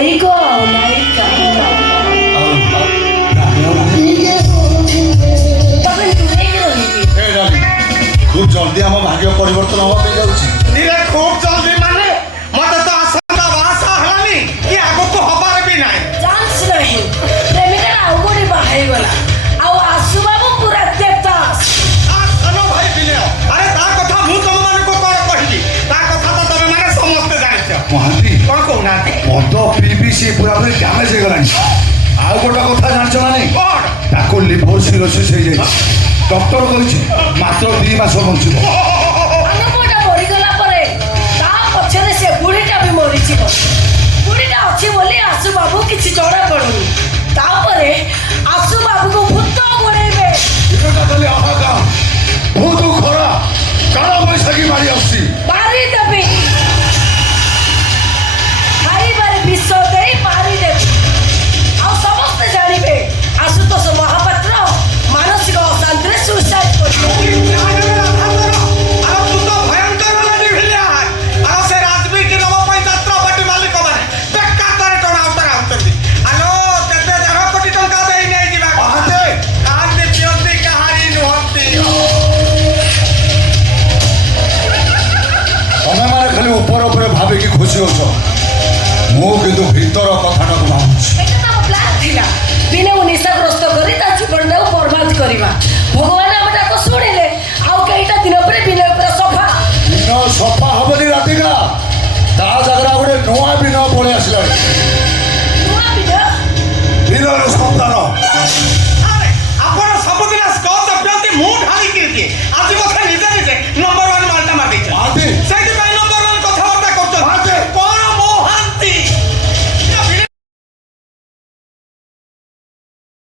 ନାୟିକ ନାୟିକା খুব জলদি আমার ভাগ্য পরিবর্তন হওয়া যাচ্ছে। খুব জলদি মানে মতে তো আসন্তা বাসা হলানি কি আগକୁ হবার ବି নাই। ଚାନ୍ସ ନାହିଁ ପ୍ରେମିକା ଆଉ ଗୋଟେ ବାହା ହେଇଗଲା ଆଉ ଆସୁ ବାବୁ ପୁରା ଦେବଦାସ। ସାନ ଭାଇ ବିନୟ ଆରେ ତା କଥା ମୁଁ ତମମାନଙ୍କୁ କଣ କହିବି ତା କଥା ତ ତମେ ମାନେ ସମସ୍ତେ ଜାଣିଛ। ମହାନ୍ତି କଣ କହୁନାହାନ୍ତି ମଦ ପିବିସି ପୁରାପୁରି ଡ୍ୟାମେଜ ହେଇଗଲାଣି। ଆଉ ଗୋଟେ କଥା ଜାଣିଛ ନା ନାଇଁ କଣ ତାକୁ ଲିଭର ସିରୋସିସ୍ ହେଇଯାଇଛି। ଡକ୍ଟର କହିଛି ମାତ୍ର 2 ମାସ ବଞ୍ଚିବ। ଅନୁପଟା ମରିଗଲା ପରେ ତା ପଛରେ ସେ ବୁଢ଼ୀଟା ବି ମରିଯିବ। ବୁଢ଼ୀଟା ଅଛି ବୋଲି ଆସୁ ବାବୁ କିଛି ଜଣା ପଡୁନି। ତାପରେ ଆସୁ ବାବୁକୁ ଭୂତ ଗୋଡେଇବେ। ଏଟା ଖାଲି ଆହାକା ବହୁତ ଖରା କାଳ ବୈଶାଖୀ ମାରି ଆସୁଛି। ମାରିଦେବି ଖାଇବାରେ ବିଷ ଦେଇ ମାରିଦେବି। ଆଉ ସମସ୍ତେ ଜାଣିବେ ଆଶୁତୋଷ ମହାପାତ୍ର ମାନସିକ ଅଶାନ୍ତିରେ ସୁଇସାଇଡ୍ କରିବେ। ତମେ ମାନେ ଖାଲି ଉପର ଉପରେ ଭାବିକି ଖୁସି ହଉଛ। ମୁଁ କିନ୍ତୁ ଭିତର କଥାଟାକୁ ଭାବୁଛି। ଏଇଟା ତ ଆମ ପ୍ଲାନ୍ ଥିଲା ବିନୟକୁ ନିଶାଗ୍ରସ୍ତ କରି ତା ଜୀବନଟାକୁ ବର୍ବାଦ କରିବା। ଭଗବାନ ଆମଟାକୁ ଶୁଣିଲେ ଆଉ କେଇଟା ଦିନ ପରେ ବିନୟ ପୁରା ସଫା। ଦିନ ସଫା ହବନି ରାତି